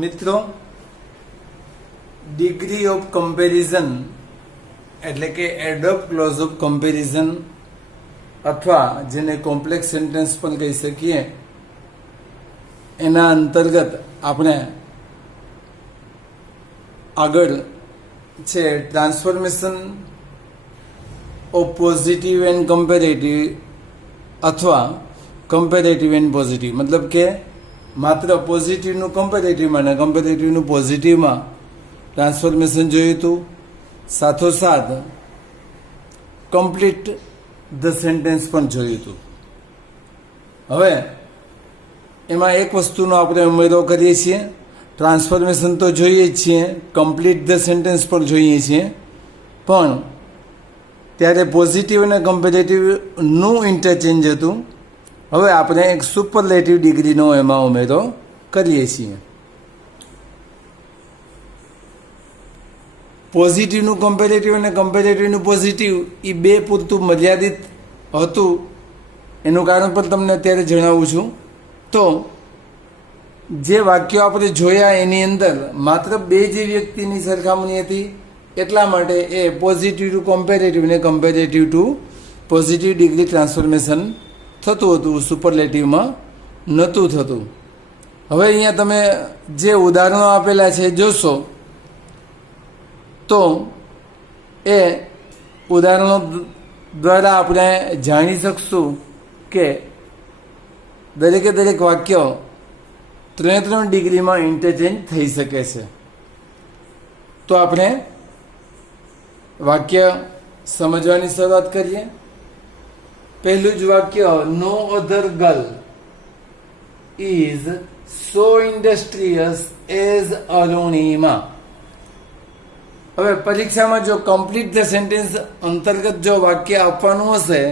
મિત્રો, degree of comparison એટલે કે એડોપ ક્લોઝ ઓફ કમ્પેરિઝન અથવા જેને કોમ્પ્લેક્સ સેન્ટેન્સ પણ કહી શકીએ, એના અંતર્ગત આપણે આગળ છે transformation of positive and comparative અથવા કમ્પેરેટિવ એન્ડ પોઝિટિવ, મતલબ કે માત્ર પોઝિટિવનું કમ્પેરેટિવમાં અને કમ્પેરેટિવનું પોઝિટિવમાં ટ્રાન્સફોર્મેશન જોયું હતું. સાથોસાથ કમ્પ્લીટ ધ સેન્ટેન્સ પણ જોયું હતું. હવે એમાં એક વસ્તુનો આપણે ઉમેરો કરીએ છીએ. ટ્રાન્સફોર્મેશન તો જોઈએ જ છીએ, કમ્પ્લીટ ધ સેન્ટેન્સ પણ જોઈએ છીએ, પણ ત્યારે પોઝિટિવ અને કમ્પેરેટિવનું ઇન્ટરચેન્જ હતું. હવે આપણે એક સુપરલેટિવ ડિગ્રીનો એમાં ઉમેરો કરીએ છીએ. પોઝિટિવનું કમ્પેરેટિવ અને કમ્પેરેટિવનું પોઝિટિવ એ બે પૂરતું મર્યાદિત હતું. એનું કારણ પણ તમને અત્યારે જણાવું છું. તો જે વાક્યો આપણે જોયા એની અંદર માત્ર બે જે વ્યક્તિની સરખામણી હતી, એટલા માટે એ પોઝિટિવ ટુ કમ્પેરેટિવ ને comparative to positive degree transformation થતું હતું, સુપરલેટિવમાં નહોતું થતું. હવે અહીંયા તમે જે ઉદાહરણો આપેલા છે જોશો તો એ ઉદાહરણો દ્વારા આપણે જાણી શકશું કે દરેકે દરેક વાક્ય 3 ડિગ્રીમાં ઇન્ટરચેન્જ થઈ શકે છે. તો આપણે વાક્ય સમજવાની શરૂઆત કરીએ. પહેલું જ વાક્ય, no other girl is so industrious as Arunima. હવે પરીક્ષામાં જો કમ્પ્લીટ ધ સેન્ટેન્સ અંતર્ગત જો વાક્ય આપવાનું હશે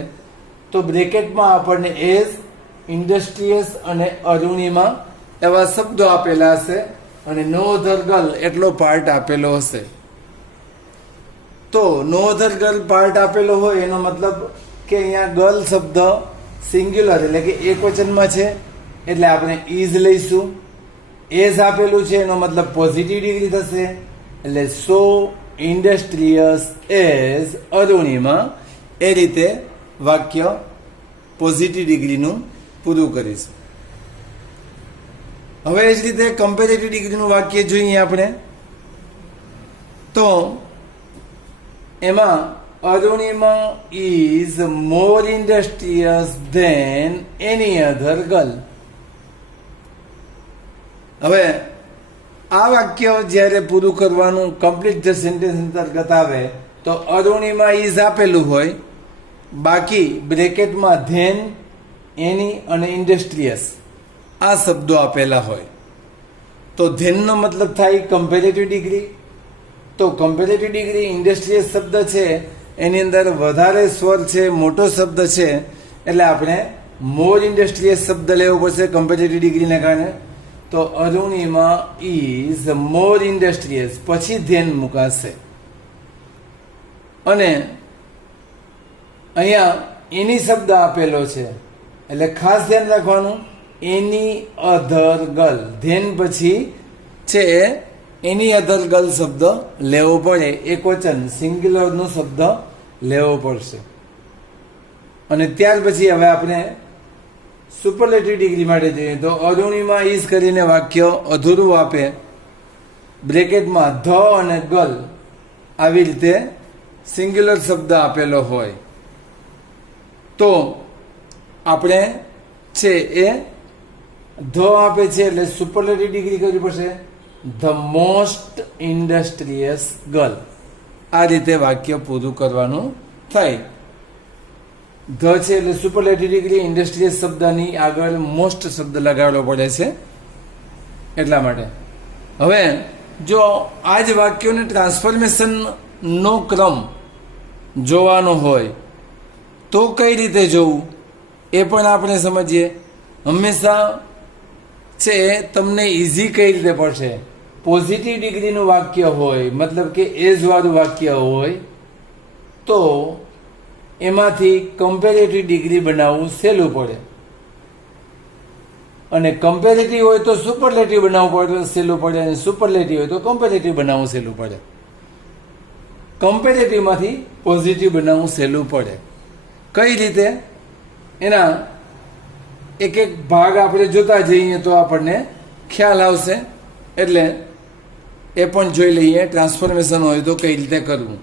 તો બ્રેકેટમાં આપણને એઝ, ઇન્ડસ્ટ્રીયસ અને અરુણિમા એવા શબ્દો આપેલા હશે અને નો અધર ગર્લ એટલો પાર્ટ આપેલો હશે. તો નો અધર ગર્લ પાર્ટ આપેલો હોય એનો મતલબ કે અહીંયા ગર્લ શબ્દ સિંગ્યુલર એટલે કે એક વચનમાં છે, એટલે આપણે ઇઝ લઈશું. એઝ આપેલું છે એનો મતલબ પોઝિટિવ ડિગ્રી થશે, એટલે સો ઇન્ડસ્ટ્રીયસ એઝ અરુણિમા. એ રીતે વાક્ય પોઝિટિવ ડિગ્રીનું પૂરું કરીશું. હવે એ જ રીતે કમ્પેરેટિવ ડિગ્રીનું વાક્ય જોઈએ આપણે તો એમાં Arunima is more industrious than any other girl. હવે આ વાક્ય જ્યારે પૂરું કરવાનું કમ્પ્લીટ ધ સેન્ટેન્સ અંતર્ગત આવે તો અરુણિમા ઇઝ આપેલું હોય, બાકી બ્રેકેટમાં ધેન, એની અને ઇન્ડસ્ટ્રીયસ આ શબ્દો આપેલા હોય. તો ધેનનો મતલબ થાય કમ્પેરેટિવ ડિગ્રી. તો કમ્પેરેટિવ ડિગ્રી ઇન્ડસ્ટ્રીયસ શબ્દ છે એની અંદર વધારે સ્વર છે, મોટો શબ્દ છે, એટલે આપણે મોર ઇન્ડસ્ટ્રીયસ શબ્દ લેવો પડશે કમ્પેરેટિવ ડિગ્રીને કારણે. તો અરુણિમા ઇઝ મોર ઇન્ડસ્ટ્રીયસ, પછી ધ્યાન મુકાશે. અને અહીંયા એની શબ્દ આપેલો છે એટલે ખાસ ધ્યાન રાખવાનું, એની અધર ગર્લ, ધેન પછી છે એની અધર ગર્લ શબ્દ લેવો પડે, એક વચન સિંગ્યુલરનો શબ્દ લેવો પડશે. અને ત્યાર પછી હવે આપણે સુપરલેટિવ ડિગ્રી માટે જોઈએ તો અરુણિમા ઇઝ કરીને વાક્ય અધૂરું આપે, બ્રેકેટમાં ધ અને ગર્લ આવી રીતે સિંગ્યુલર શબ્દ આપેલો હોય તો આપણે છે એ ધ આપે છે એટલે સુપરલેટિવ ડિગ્રી કરવી પડશે, ધ મોસ્ટ ઇન્ડસ્ટ્રીયસ ગર્લ. આ રીતે વાક્ય પૂરું કરવાનું થાય. ધ છે એટલે સુપરલેટિવ ડિગ્રી, ઇન્ડસ્ટ્રીયસ શબ્દની આગળ મોસ્ટ શબ્દ લગાડવો પડે છે એટલા માટે. હવે જો આ જ વાક્યોને ટ્રાન્સફોર્મેશનનો ક્રમ જોવાનો હોય તો કઈ રીતે જોવું એ પણ આપણે સમજીએ. હંમેશા છે તમને ઇઝી કઈ રીતે પડશે, પોઝિટિવ ડિગ્રીનું વાક્ય હોય મતલબ કે એઝ વાળું વાક્ય હોય તો એમાંથી કમ્પેરેટિવ ડિગ્રી બનાવવું સહેલું પડે. અને કમ્પેરેટિવ હોય તો સુપરલેટિવ બનાવવું પડે સહેલું પડે, અને સુપરલેટિવ હોય તો કમ્પેરેટિવ બનાવવું સહેલું પડે. કમ્પેરેટિવમાંથી પોઝિટિવ બનાવવું સહેલું પડે. કઈ રીતે? એના એક એક ભાગ આપણે જોતા જઈએ તો આપણને ખ્યાલ આવશે. એટલે એ પણ જોઈ લઈએ ટ્રાન્સફોર્મેશન હોય તો કઈ રીતે કરવું.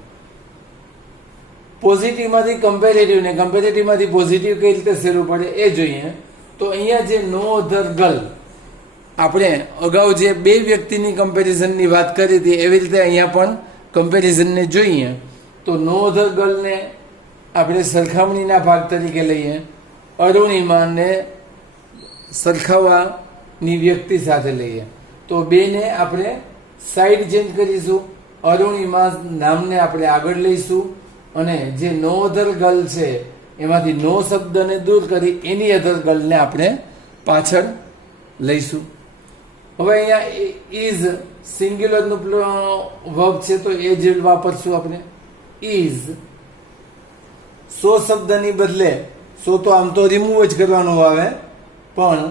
પોઝિટિવમાંથી કમ્પેરેટિવ ને કમ્પેરેટિવમાંથી પોઝિટિવ કઈ રીતે સહેલું પડે એ જોઈએ. તો અહીંયા જે નો અધર ગર્લ, આપણે અગાઉ જે બે વ્યક્તિની કમ્પેરિઝનની વાત કરી હતી એવી રીતે અહીંયા પણ કમ્પેરિઝનને જોઈએ. તો નો અધર ગર્લને આપણે સરખામણીના ભાગ તરીકે લઈએ. અરુણિમાને સરખાવવાની વ્યક્તિ સાથે લઈએ. તો બેને આપણે સાઈડ ચેન્જ કરીશું. અરુણિમા નામને આપણે આગળ લઈશું અને જે નો અધર ગર્લ છે એમાંથી નો શબ્દને દૂર કરી એની અધર ગર્લને આપણે પાછળ લઈશું. હવે અહીંયા ઇઝ સિંગ્યુલરનું વર્બ છે તો એ જ વાપરશું આપણે. ઇઝ સો શબ્દની બદલે સો તો આમ તો રિમૂવ જ કરવાનું આવે, પણ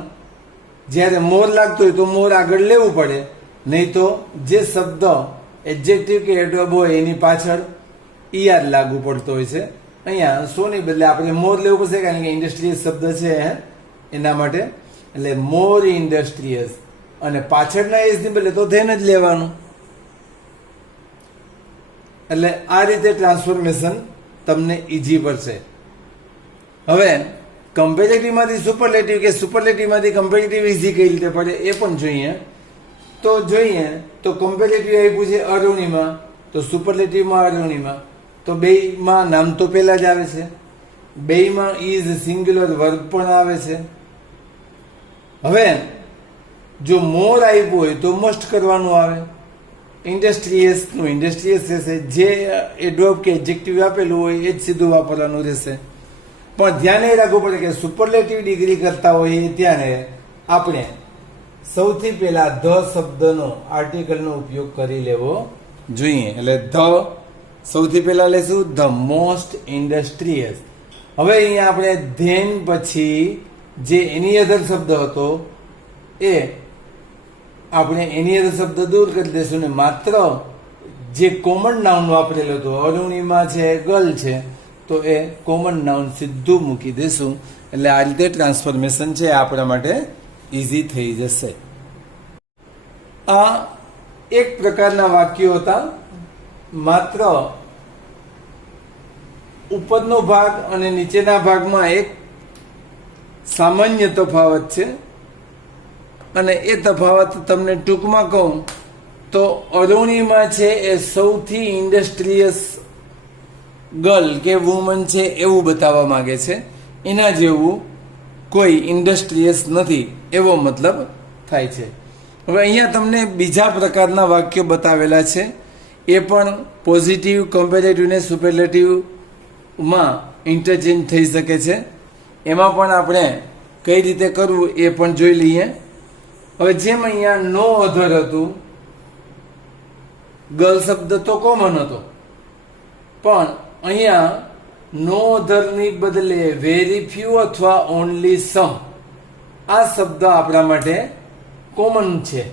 જ્યારે મોર લાગતો હોય તો મોર આગળ લેવું પડે, નહીં તો જે શબ્દ એડજેક્ટિવ કે એડવર્બ હોય એની પાછળ ઈઆર લાગુ પડતો હોય છે. અહીંયા સોની બદલે આપણે મોર લેવું પડશે, કારણ કે ઇન્ડસ્ટ્રીયસ શબ્દ છે એના માટે. એટલે મોર ઇન્ડસ્ટ્રીયસ, અને પાછળના એઝની બદલે તો ધેન જ લેવાનું. એટલે આ રીતે ટ્રાન્સફોર્મેશન તમને ઈઝી પડશે. હવે કમ્પેરેટિવમાંથી સુપરલેટિવ કે સુપરલેટિવમાંથી કમ્પેરેટિવ ઈઝી કઈ રીતે પડે એ પણ જોઈએ. તો કમ્પેરેટિવ આપ્યું છે અરુણિમા, તો સુપરલેટિવમાં અરુણિમા. તો બેયમાં નામ તો પહેલા જ આવે છે, બેયમાં ઇઝ સિંગ્યુલર વર્બ પણ આવે છે. હવે જો મોર આપ્યું હોય તો મસ્ટ કરવાનું આવે. ઇન્ડસ્ટ્રીયસનું ઇન્ડસ્ટ્રીયસ રહેશે, જે એડવર્બ કે એડજેક્ટિવ આપેલું હોય એ જ સીધું વાપરવાનું રહેશે. પણ ધ્યાન એ રાખવું પડે કે સુપરલેટિવ ડિગ્રી કરતા હોઈએ ત્યારે આપણે સૌથી પહેલા ધ શબ્દનો આર્ટિકલનો ઉપયોગ કરી લેવો જોઈએ. એટલે ધ સૌથી પહેલા લેશું, ધ મોસ્ટ ઇન્ડસ્ટ્રીયસ. હવે અહીંયા આપણે ધેન પછી જે એની અધર શબ્દ હતો એ આપણે એની અધર શબ્દ દૂર કરી દઈશું ને માત્ર જે કોમન નાઉન વાપરેલો હતો અરુણિમા છે, ગર્લ છે, તો એ કોમન નાઉન સીધું મૂકી દઈશું. એટલે આ રીતે ટ્રાન્સફોર્મેશન છે આપણા માટે ઈઝી થઈ જશે. આ એક પ્રકારના વાક્યો હતા. માત્ર ઉપરનો ભાગ અને નીચેના ભાગમાં એક સામાન્ય તફાવત છે, અને એ તફાવત તમને ટૂંકમાં કહું તો અરુણિમા છે એ સૌથી ઇન્ડસ્ટ્રીયસ ગર્લ કે વુમન છે એવું બતાવવા માંગે છે. એના જેવું કોઈ ઇન્ડસ્ટ્રીયસ નથી એવો મતલબ થાય છે. હવે અહીંયા તમને બીજા પ્રકારના વાક્યો બતાવેલા છે, એ પણ પોઝિટિવ, કમ્પેરેટિવ ને સુપરલેટિવમાં ઇન્ટરચેન્જ થઈ શકે છે. એમાં પણ આપણે કઈ રીતે કરવું એ પણ જોઈ લઈએ. હવે જેમ અહીંયા નો અધર હતું, ગર્લ શબ્દ તો કોમન હતો, પણ અહીંયા નો અધરની બદલે વેરી ફ્યુ અથવા ઓનલી સમ આ શબ્દ આપણા માટે કોમન છે.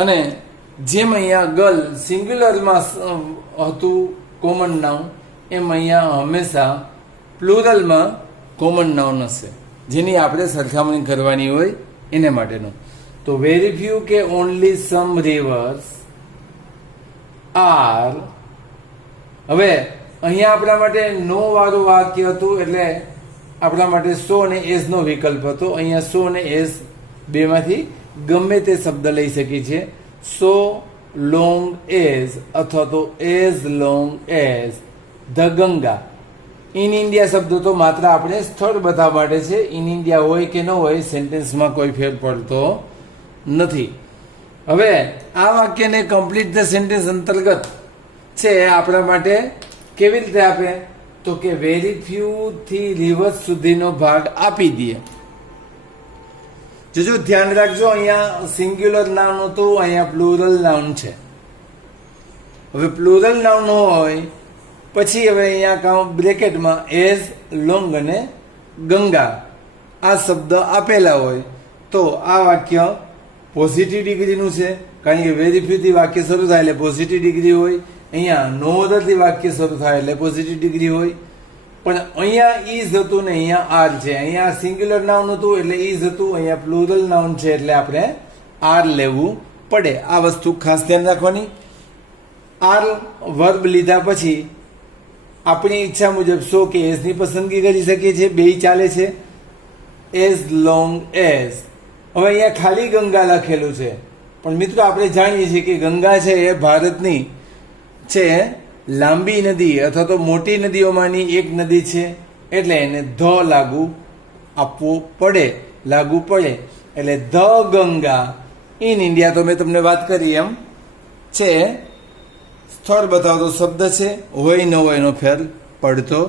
અને જેમ અહીંયા ગર્લ સિંગ્યુલરમાં હતું કોમન નાઉન, એમ અહીંયા હંમેશા પ્લુરલમાં કોમન નાઉન હશે, જેની આપણે સરખામણી કરવાની હોય એને માટેનું. તો વેરી ફ્યુ કે ઓનલી સમ રિવર્સ આર. હવે અહીંયા આપણા માટે નો વાળું વાક્ય હતું, એટલે આપણા માટે સો અને એઝ નો વિકલ્પ હતો. અહીંયા સો અને એઝ બેમાંથી ગમે તે શબ્દ લઈ શકીએ છીએ. સો લોંગ એઝ અથવા તો as long as the Ganga. In India શબ્દ તો માત્ર આપણે સ્થળ બતાવવા માટે છે. ઇન ઇન્ડિયા હોય કે ન હોય સેન્ટેન્સમાં કોઈ ફેર પડતો નથી. હવે આ વાક્યને કમ્પ્લીટ ધ સેન્ટેન્સ અંતર્ગત છે આપણા માટે કેવી રીતે આપે, તો કે વેરી ફ્યુ થી રિવર્સ સુધીનો ભાગ આપી દઈએ. જો ધ્યાન રાખજો, અહીંયા સિંગ્યુલર નાઉન હતું, અહીંયા પ્લુરલ નાઉન છે. હવે પ્લુરલ નાઉન હોય પછી હવે અહીંયા બ્રેકેટમાં એઝ લોંગ અને ગંગા આ શબ્દ આપેલા હોય તો આ વાક્ય પોઝિટિવ ડિગ્રીનું છે, કારણ કે વેરી ફ્યુથી વાક્ય શરૂ થાય એટલે પોઝિટિવ ડિગ્રી હોય. અહીંયા નો અધરથી વાક્ય શરૂ થાય એટલે પોઝિટિવ ડિગ્રી હોય. પણ અહીંયા ઇઝ હતું ને અહીંયા આર છે. અહીંયા સિંગ્યુલર નાઉન હતું એટલે ઇઝ હતું, અહીંયા પ્લુરલ નાઉન છે એટલે આપણે આર લેવું પડે. આ વસ્તુ ખાસ ધ્યાન રાખવાની. આર વર્બ લીધા પછી આપણી ઈચ્છા મુજબ સો કે એઝની પસંદગી કરી શકીએ છીએ, બેય ચાલે છે. As long as. હવે અહીંયા ખાલી ગંગા લખેલું છે, પણ મિત્રો આપણે જાણીએ છીએ કે ગંગા છે એ ભારતની છે લાંબી નદી અથવા તો મોટી નદીઓમાંની એક નદી છે, એટલે એને ધ લાગુ આપવું પડે, લાગુ પડે. એટલે ધ ગંગા ઇન ઇન્ડિયા તો મેં તમને વાત કરી એમ છે, સ્થળ બતાવતો શબ્દ છે, હોય ન હોય એનો ફેર પડતો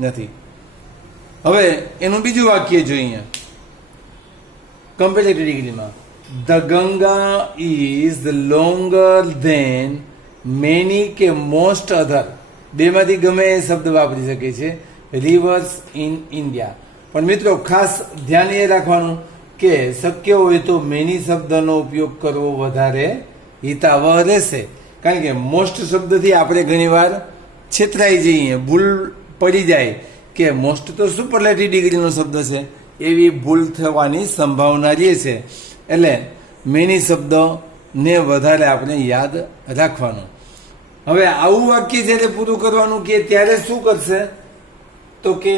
નથી. હવે એનું બીજું વાક્ય જોઈએ કમ્પેરેટિવ ડિગ્રીમાં. The Ganga is longer than many કે મોસ્ટ અધર. બેમાંથી ગમે એ શબ્દ વાપરી શકે છે, રિવર્સ ઇન ઇન્ડિયા. પણ મિત્રો ખાસ ધ્યાન એ રાખવાનું કે શક્ય હોય તો મેની શબ્દનો ઉપયોગ કરવો વધારે હિતાવહ રહેશે, કારણ કે મોસ્ટ શબ્દથી આપણે ઘણીવાર છેતરાઈ જઈએ, ભૂલ પડી જાય કે મોસ્ટ તો સુપરલેટિવ ડિગ્રીનો શબ્દ છે, એવી ભૂલ થવાની સંભાવના રહે છે. એટલે મેની શબ્દને વધારે આપણે યાદ રાખવાનું. હવે આવું વાક્ય જ્યારે પૂરું કરવાનું કે ત્યારે શું કરશે તો કે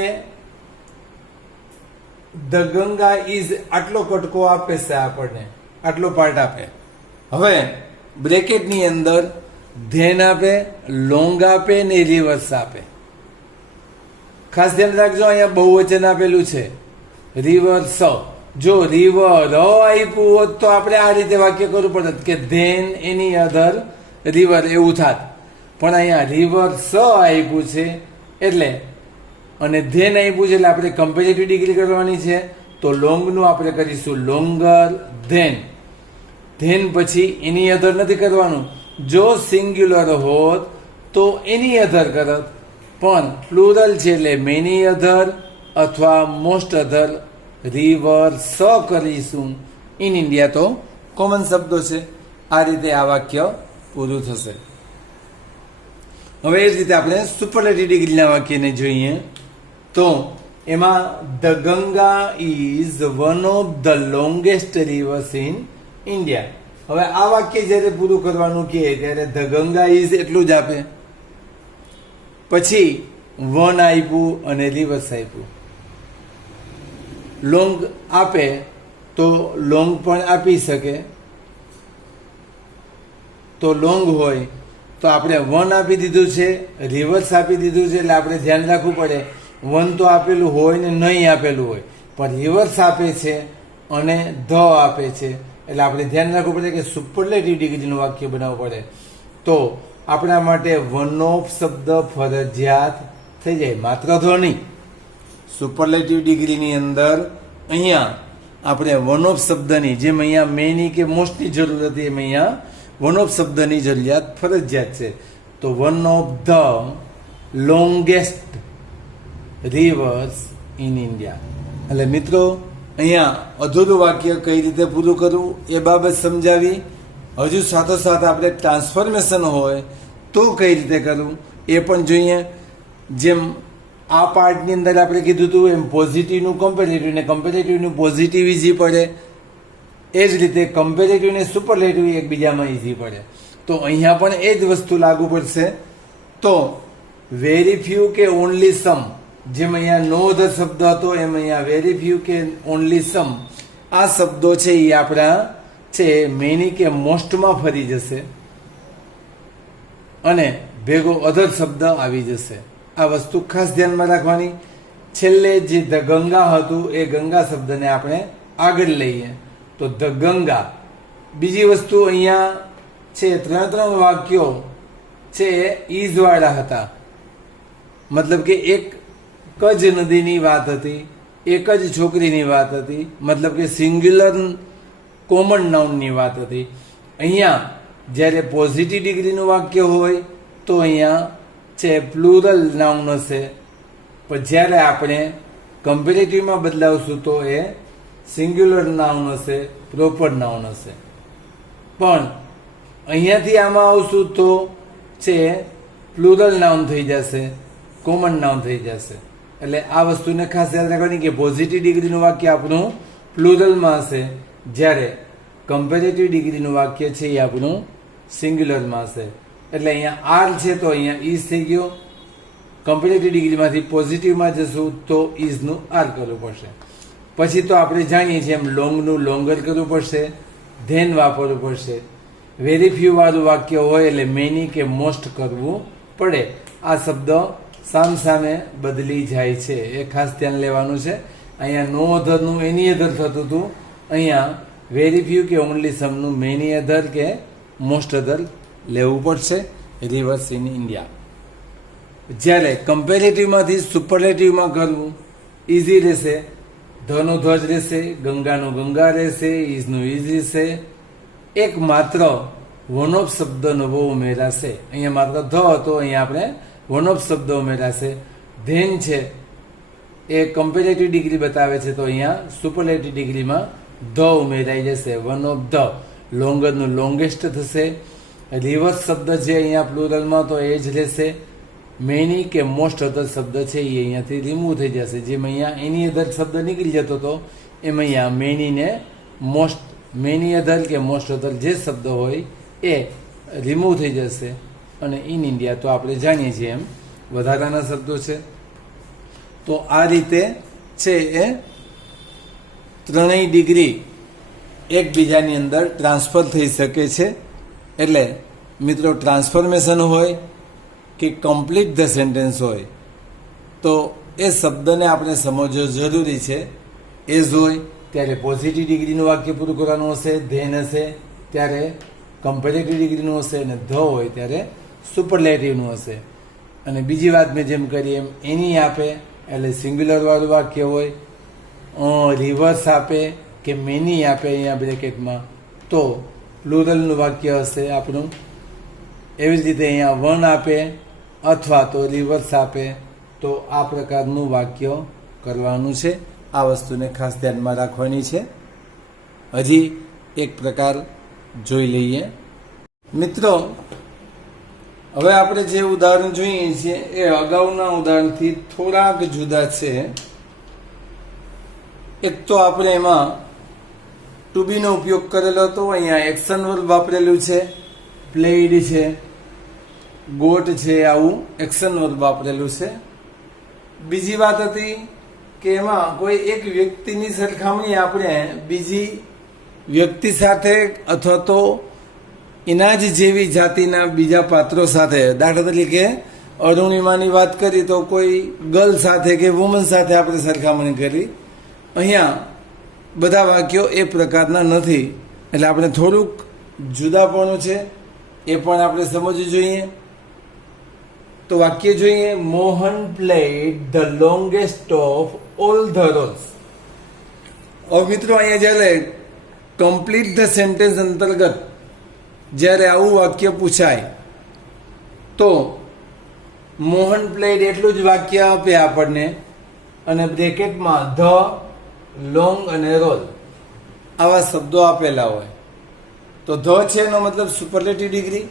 ધ ગંગા ઇઝ આટલો કટકો આપે છે આપણને, આટલો પાર્ટ આપે. હવે બ્રેકેટની અંદર ધેન આપે, લોંગ આપે ને રિવર્સ આપે. ખાસ ધ્યાન રાખજો, અહીંયા બહુવચન આપેલું છે રિવર્સ. જો રિવર આપ્યું હોત તો આપણે આ રીતે વાક્ય કરવું પડત કે ધેન એની અધર રિવર એવું થાત. પણ અહીંયા રિવર્સ આપ્યું છે એટલે અને ધેન આપ્યું છે એટલે આપણે કમ્પેરેટિવ ડિગ્રી કરવાની છે. તો લોંગનું આપણે કરીશું લોંગર ધેન. ધેન પછી એની અધર નથી કરવાનું. જો સિંગ્યુલર હોત તો એની અધર કરત, પણ પ્લુરલ છે એટલે મેની અધર અથવા મોસ્ટ અધર રિવર્સ કરીશું. ઇન ઇન્ડિયા તો કોમન શબ્દો છે. આ રીતે આ વાક્ય પૂરું થશે. હવે એ જ રીતે આપણે સુપરલેટિવ ડિગ્રીના વાક્યને જોઈએ તો એમાં the Ganga is one of the longest reverse in India. હવે આ વાક્ય જ્યારે પૂરું કરવાનું કહે ત્યારે ધ ગંગા ઇઝ એટલું જ આપે, પછી વન આપ્યું અને રિવર્સ આપ્યું. લોંગ આપે તો લોંગ પણ આપી શકે. તો લોંગ હોય તો આપણે વન આપી દીધું છે, રિવર્સ આપી દીધું છે, એટલે આપણે ધ્યાન રાખવું પડે વન તો આપેલું હોય ને નહીં આપેલું હોય, પણ રિવર્સ આપે છે અને ધ આપે છે, એટલે આપણે ધ્યાન રાખવું પડે કે સુપરલેટિવ ડિગ્રીનું વાક્ય બનાવવું પડે. તો આપણા માટે વન ઓફ શબ્દ ફરજિયાત થઈ જાય, માત્ર ધ નહીં. સુપરલેટિવ ડિગ્રીની અંદર અહીંયા આપણે વન ઓફ શબ્દની, જેમ અહીંયા મેની કે મોસ્ટની જરૂર હતી, એમ અહીંયા વન ઓફ શબ્દની જરૂરિયાત ફરજિયાત છે. તો one of the longest reverse in India. એટલે મિત્રો અહીંયા અધૂરું વાક્ય કઈ રીતે પૂરું કરવું એ બાબત સમજાવી. હજુ સાથોસાથ આપણે ટ્રાન્સફોર્મેશન હોય તો કઈ રીતે કરવું એ પણ જોઈએ. જેમ આ પાર્ટની અંદર આપણે કીધું હતું એમ પોઝિટિવનું કમ્પેરેટિવ ને કમ્પેરેટિવનું પોઝિટિવ ઇઝી પડે, એ જ રીતે કમ્પેરેટિવ ને સુપરલેટિવ એકબીજામાં ઇઝી પડે. તો અહીંયા પણ એ જ વસ્તુ લાગુ પડશે. તો વેરી ફ્યુ કે ઓનલી સમ, જેમ અહીંયા નો અધર શબ્દ હતો એમ અહીંયા વેરી ફ્યુ કે ઓનલી સમ, આ શબ્દો છે એ આપણા છે મેની કે મોસ્ટમાં ફરી જશે અને ભેગો અધર શબ્દ આવી જશે. આ વસ્તુ ખાસ ધ્યાનમાં રાખવાની. છેલ્લે જે ધ ગંગા હતું એ ગંગા શબ્દને આપણે આગળ લઈએ તો ધ ગંગા. બીજી વસ્તુ અહીંયા છે ત્રણ વાક્યો છે ઈઝ વાળા હતા, મતલબ કે એક જ નદીની વાત હતી, એક જ છોકરીની વાત હતી, મતલબ કે સિંગ્યુલર કોમન નાઉનની વાત હતી. અહીંયા જ્યારે પોઝિટિવ ડિગ્રીનું વાક્ય હોય તો અહીંયા છે પ્લુરલ નાઉન હશે, પણ જ્યારે આપણે કમ્પેરેટિવમાં બદલાવશું તો એ સિંગ્યુલર નાઉન હશે, પ્રોપર નાઉન હશે. પણ અહીંયાથી આમાં આવશું તો છે પ્લુરલ નાઉન થઈ જશે, કોમન નાઉન થઈ જશે. એટલે આ વસ્તુને ખાસ યાદ રાખવાની કે પોઝિટિવ ડિગ્રીનું વાક્ય આપણું પ્લુરલમાં હશે, જ્યારે કમ્પેરેટિવ ડિગ્રીનું વાક્ય છે એ આપણું સિંગ્યુલરમાં હશે. એટલે અહીંયા આર છે તો અહીંયા ઇઝ થઈ ગયો. કમ્પેરેટિવ ડિગ્રીમાંથી પોઝિટિવમાં જશું તો ઇઝનું આર કરવું પડશે. પછી તો આપણે જાણીએ છીએ એમ લોંગનું લોંગર કરવું પડશે, ધેન વાપરવું પડશે. વેરી ફ્યુ વાળું વાક્ય હોય એટલે મેની કે મોસ્ટ કરવું પડે. આ શબ્દ સામસામે બદલી જાય છે, એ ખાસ ધ્યાન લેવાનું છે. અહીંયા નો અધરનું એની અધર થતું હતું, અહીંયા વેરી ફ્યુ કે ઓનલી સમનું મેની અધર કે મોસ્ટ અધર લેવું પડશે. Reverse in India. જ્યારે કમ્પેરેટિવમાંથી સુપરલેટિવમાં કરવું ઇઝી રહેશે. ધનું ધ્વજ રહેશે, ગંગાનું ગંગા રહેશે, ઇઝનું ઇઝ રહેશે. એક માત્ર વન ઓફ શબ્દ નવો ઉમેરાશે. અહીંયા માત્ર ધ હતો, અહીંયા આપણે વન ઓફ શબ્દ ઉમેરાશે. ધેન છે એ કમ્પેરેટિવ ડિગ્રી બતાવે છે તો અહીંયા સુપરલેટિવ ડિગ્રીમાં ધ ઉમેરાઈ જશે. વન ઓફ ધ લોંગરનું લોંગેસ્ટ થશે. રિવર્સ શબ્દ છે અહીંયા પ્લુરલમાં તો એ જ રહેશે. મેની કે મોસ્ટ અધર શબ્દ છે એ અહીંયાથી રિમૂવ થઈ જશે. જેમ અહીંયા એની અધર શબ્દ નીકળી જતો હતો એમ અહીંયા મેનીને મોસ્ટ, મેની અધર કે મોસ્ટ અધર જે શબ્દ હોય એ રિમૂવ થઈ જશે. અને ઇન ઇન્ડિયા તો આપણે જાણીએ છીએ એમ વધારાના શબ્દો છે. તો આ રીતે છે એ ત્રણેય ડિગ્રી એકબીજાની અંદર ટ્રાન્સફર થઈ શકે છે. એટલે મિત્રો ટ્રાન્સફોર્મેશન હોય કે કમ્પ્લીટ ધ સેન્ટેન્સ હોય તો એ શબ્દને આપણે સમજવો જરૂરી છે. એઝ હોય ત્યારે પોઝિટિવ ડિગ્રીનું વાક્ય પૂરું કરવાનું હશે, ધેન હશે ત્યારે કમ્પેરેટિવ ડિગ્રીનું હશે, અને ધ હોય ત્યારે સુપરલેટિવનું હશે. અને બીજી વાત મેં જેમ કરી એમ એની આપે એટલે સિંગ્યુલર વાળું વાક્ય હોય, રિવર્સ આપે કે મેની આપે અહીંયા બ્રેકેટમાં તો પ્લુરલનું વાક્ય હશે આપણું. એવી જ રીતે અહીંયા વન આપે અથવા તો રિવર્સ આપે તો આ પ્રકારનું વાક્ય કરવાનું છે. આ વસ્તુને ખાસ ધ્યાનમાં રાખવાની છે. હજી એક પ્રકાર જોઈ લઈએ મિત્રો. હવે આપણે જે ઉદાહરણ જોઈએ છીએ એ અગાઉના ઉદાહરણથી થોડાક જુદા છે. એક તો આપણે એમાં ટુ બીનો ઉપયોગ કરેલો હતો, અહીંયા એક્શન વર્બ વાપરેલું છે, પ્લેઇડ છે, ગોટ છે, આવું એક્શન વર્બ વાપરેલું છે. બીજી વાત હતી કે એમાં કોઈ એક વ્યક્તિની સરખામણી આપણે બીજી વ્યક્તિ સાથે અથવા તો એના જ જેવી જાતિના બીજા પાત્રો સાથે, દાખલા તરીકે અરુણિમાની વાત કરી તો કોઈ ગર્લ સાથે કે વુમન સાથે આપણે સરખામણી કરી. અહીંયા બધા વાક્યો એ પ્રકારના નથી, એટલે આપણે થોડુંક જુદાપણું છે એ પણ આપણે સમજવું જોઈએ. તો વાક્ય જોઈએ, Mohan played the longest of all the Rolls. હવે મિત્રો અહીંયા જ્યારે કમ્પ્લીટ ધ સેન્ટેન્સ અંતર્ગત જ્યારે આવું વાક્ય પૂછાય તો મોહન પ્લેડ એટલું જ વાક્ય આપે આપણને, અને બ્રેકેટમાં ધ, લોંગ અને રોલ આવા શબ્દો આપેલા હોય. તો ધ છે એનો મતલબ સુપરલેટિવ ડિગ્રી.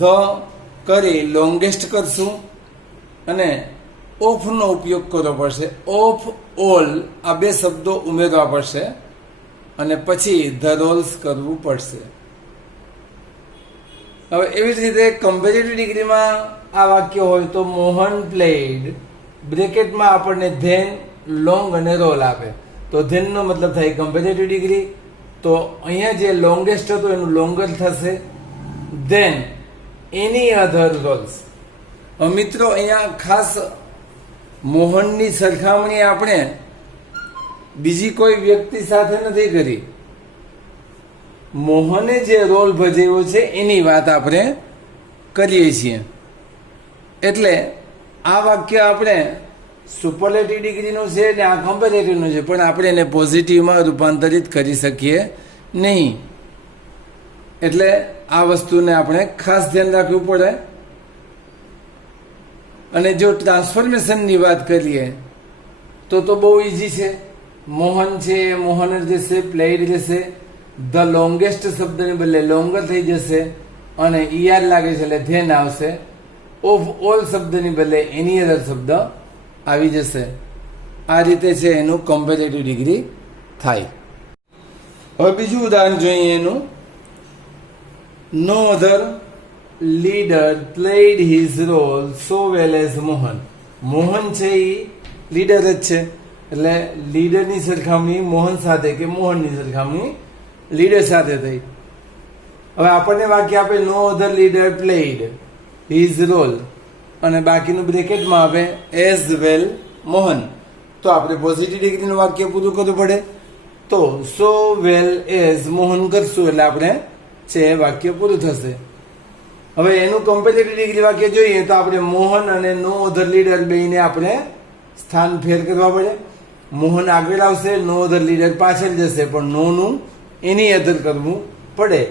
ધ કરી લોંગેસ્ટ કરશું અને ઓફનો ઉપયોગ કરવો પડશે. ઓફ, ઓલ આ બે શબ્દો ઉમેરવા પડશે અને પછી ધ રોલ્સ કરવું પડશે. હવે એવી જ રીતે કમ્પેરેટિવ ડિગ્રીમાં આ વાક્ય હોય તો મોહન પ્લેડ બ્રેકેટમાં આપણને ધેન, લોંગ અને રોલ આપે તો ધેનનો મતલબ થાય કમ્પેરેટિવ ડિગ્રી. તો અહીંયા જે લોંગેસ્ટ હતો એનું લોંગર થશે. ધેન એની અધર રોલ્સ. મિત્રો અહીંયા ખાસ મોહનની સરખામણી આપણે બીજી કોઈ વ્યક્તિ સાથે નથી કરી. મોહને જે રોલ ભજવ્યો છે એની વાત આપણે કરીએ છીએ. એટલે આ વાક્ય આપણે સુપરલેટિવ ડિગ્રીનું છે ને આ કમ્પેરેટિવનું છે, પણ આપણે એને પોઝિટિવમાં રૂપાંતરિત કરી શકીએ નહીં. એટલે આ વસ્તુને આપણે ખાસ ધ્યાન રાખવું પડે. અને જો ટ્રાન્સફોર્મેશનની વાત કરીએ તો બહુ ઇઝી છે. મોહન છે મોહન જ જશે, પ્લેડ જશે. ધ લોંગેસ્ટ શબ્દને બદલે લોંગર થઈ જશે અને ઈઆર લાગે છે એટલે ધેન આવશે. ઓફ ઓલ શબ્દની બદલે એની અધર શબ્દ આવી જશે. આ રીતે છે એનું કમ્પેરેટિવ ડિગ્રી થાય. હવે બીજું ઉદાહરણ જોઈએ એનું. નો અધર લીડર પ્લેડ હિઝ રોલ સો વેલ એઝ મોહન. મોહન છે એ લીડર જ છે એટલે લીડરની સરખામણી મોહન સાથે કે મોહનની સરખામણી લીડર સાથે થઈ. હવે આપણને વાક્ય આપે નો અધર લીડર પ્લેડ હિઝ રોલ અને બાકીનું બ્રેકેટમાં આપે એઝ વેલ મોહન. તો આપણે પોઝિટિવ ડિગ્રીનું વાક્ય પૂરું કરવું પડે. તો સો વેલ એઝ મોહન કરશું એટલે આપણે છે વાક્ય પૂરું થશે. હવે એનું કમ્પેરેટિવ ડિગ્રી વાક્ય જોઈએ તો આપણે મોહન અને નો અધર લીડર બેયને આપણે સ્થાન ફેર કરવા પડે. મોહન આગળ આવશે, નો અધર લીડર પાછળ જશે, પણ નોનું એની અધર કરવું પડે.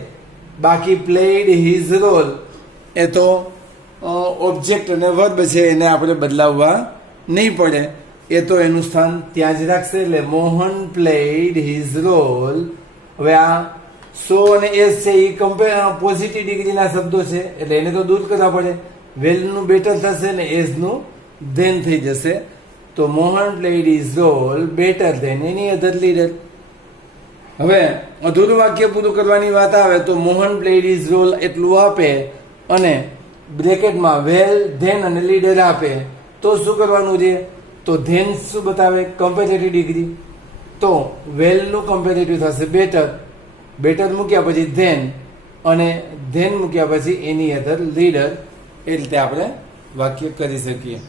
બાકી પ્લેડ હિઝ રોલ એ તો ઓબ્જેક્ટ અને વર્બ છે, એને આપણે બદલાવવા નહીં પડે. એ તો એનું સ્થાન ત્યાં જ રાખશે. એટલે મોહન પ્લેડ હિઝ રોલ. હવે આ સો અને એસ છે એ પોઝિટિવ ડિગ્રીના શબ્દો છે એટલે એને તો દૂર કરવા પડે. વેલનું બેટર થશે ને એઝનું ધેન થઈ જશે. તો Mohan played his role better than any other leader. હવે અધૂરું વાક્ય પૂરું કરવાની વાત આવે તો મોહન પ્લેડ હિઝ રોલ એટલું આપે અને બ્રેકેટમાં વેલ ધેન અને લીડર આપે તો શું કરવાનું છે? તો ધેન શું બતાવે? Comparative degree. તો વેલનું કમ્પેરેટિવ થશે બેટર. બેટર મૂક્યા પછી ધેન અને ધેન મૂક્યા પછી એની અધર લીડર. એ રીતે આપણે વાક્ય કરી શકીએ.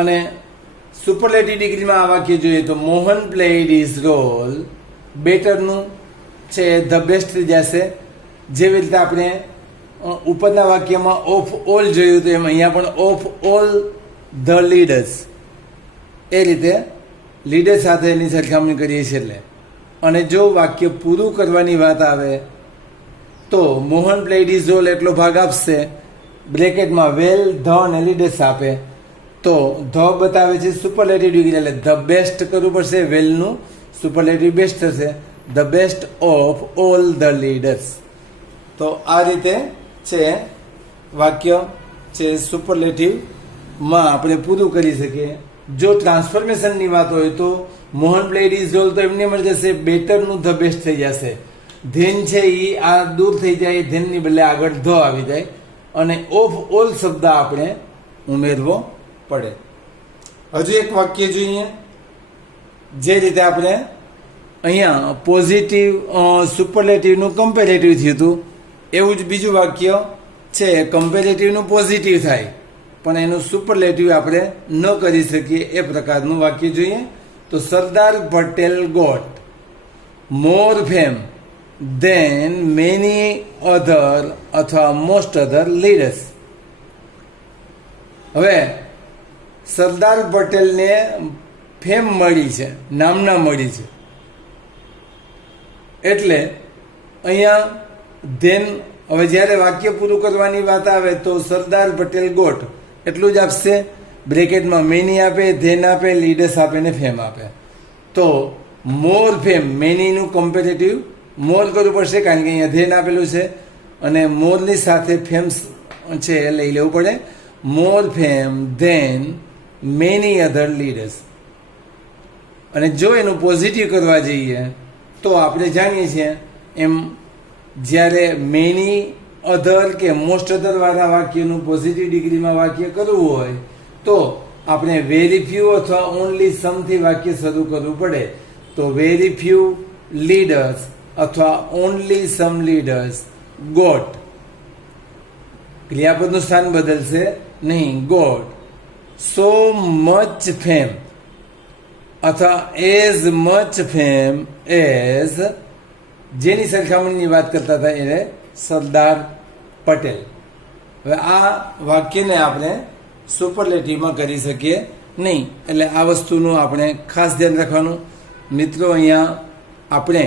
અને સુપરલેટિવ ડિગ્રીમાં આ વાક્ય જોઈએ તો મોહન પ્લેડ હિઝ રોલ બેટરનું છે ધ બેસ્ટ થઈ જશે. જેવી રીતે આપણે ઉપરના વાક્યમાં ઓફ ઓલ જોયું તો એમ અહીંયા પણ ઓફ ઓલ ધ લીડર્સ એ રીતે લીડર સાથે એની સરખામણી કરીએ છીએ એટલે. અને જો વાક્ય પૂરું કરવાની વાત આવે તો મોહન પ્લેડ હિઝ રોલ એટલો ભાગ આપશે, બ્રેકેટમાં વેલ ધ અને લીડર્સ આપે તો ધ બતાવે છે સુપરલેટિવ ડિગ્રી એટલે ધ બેસ્ટ કરવું પડશે. વેલનું સુપરલેટિવ બેસ્ટ થશે the best of all the leaders. તો આ રીતે છે વાક્ય છે સુપરલેટિવમાં આપણે પૂરું કરી શકીએ. જો ટ્રાન્સફોર્મેશનની વાત હોય તો મોહન પ્લેડ હિઝ રોલ તો એમને મળી જશે બેટરનું ધ બેસ્ટ થઈ જશે. ધેન છે એ આ દૂર થઈ જાય, ધેનની બદલે આગળ ધ આવી જાય અને ઓફ ઓલ શબ્દ આપણે ઉમેરવો પડે. હજુ એક વાક્ય જોઈએ જે રીતે આપણે અહીંયા પોઝિટિવ સુપરલેટિવનું કમ્પેરેટિવ થયું હતું એવું જ બીજું વાક્ય છે કમ્પેરેટિવનું પોઝિટિવ થાય પણ એનું સુપરલેટિવ આપણે ન કરી શકીએ એ પ્રકારનું વાક્ય જોઈએ. તો સરદાર પટેલ ગોટ મોર ફેમ દેન મેની અધર અથવા મોસ્ટ અધર લીડર્સ. હવે સરદાર પટેલને ફેમ મળી છે, નામના મળી છે એટલે અહીંયા ધેન. હવે જ્યારે વાક્ય પૂરું કરવાની વાત આવે તો સરદાર પટેલ ગોટ એટલું જ આપશે, બ્રેકેટમાં મેની આપે, ધેન આપે, લીડર્સ આપે ને ફેમ આપે. તો મોર ફેમ મેનીનું કમ્પેરેટિવ મોર કરવું પડશે કારણ કે અહીંયા ધેન આપેલું છે અને મોરની સાથે ફેમ છે એ લઈ લેવું પડે. More fame than many other leaders. અને જો એનું પોઝિટિવ કરવા જઈએ તો આપણે જાણીએ છીએ એમ જ્યારે મેની અધર કે મોસ્ટ અધર વાળા વાક્યનું પોઝિટિવ ડિગ્રીમાં વાક્ય કરવું હોય તો આપણે વેરી ફ્યુ અથવા ઓનલી સમથી વાક્ય શરૂ કરવું પડે. તો વેરી ફ્યુ લીડર્સ અથવા ઓનલી સમ લીડર્સ ગોટ. ક્રિયાપદનું સ્થાન બદલશે નહીં, ગોટ સો મચ ફેમ અથવા એઝ મચ ફેમ એઝ જેની સરખામણીની વાત કરતા હતા એને સરદાર પટેલ. હવે આ વાક્યને આપણે સુપરલેટિવમાં કરી શકીએ નહીં એટલે આ વસ્તુનું આપણે ખાસ ધ્યાન રાખવાનું. મિત્રો અહીંયા આપણે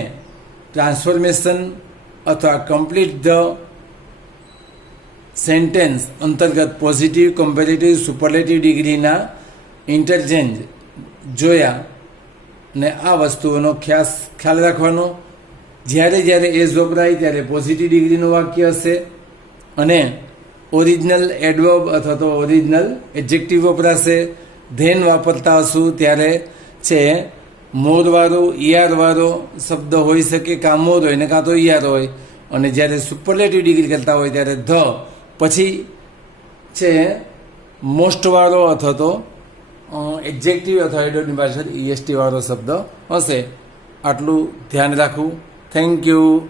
ટ્રાન્સફોર્મેશન અથવા કમ્પ્લીટ ધ સેન્ટેન્સ અંતર્ગત પોઝિટિવ, કમ્પેરેટિવ, સુપરલેટિવ ડિગ્રીના ઇન્ટરચેન્જ જોયા ને આ વસ્તુઓનો ખ્યાલ રાખવાનો. જ્યારે જ્યારે એઝ વપરાય ત્યારે પોઝિટિવ ડિગ્રીનું વાક્ય હશે અને ઓરિજિનલ એડવર્બ અથવા તો ઓરિજિનલ એડજેક્ટિવ વપરાશે. ધેન વાપરતા હશું ત્યારે છે મોરવાળો, ઈઆરવાળો શબ્દ હોઈ શકે, કાં મોર હોય ને કાં તો ઈઆર હોય. અને જ્યારે સુપરલેટિવ ડિગ્રી કરતા હોય ત્યારે ધ પછી છે મોસ્ટવાળો અથવા તો એડજેક્ટિવ અથવા એડવર્બની પાછળ ઈએસટી વાળો શબ્દ હશે. આટલું ધ્યાન રાખવું. Thank you.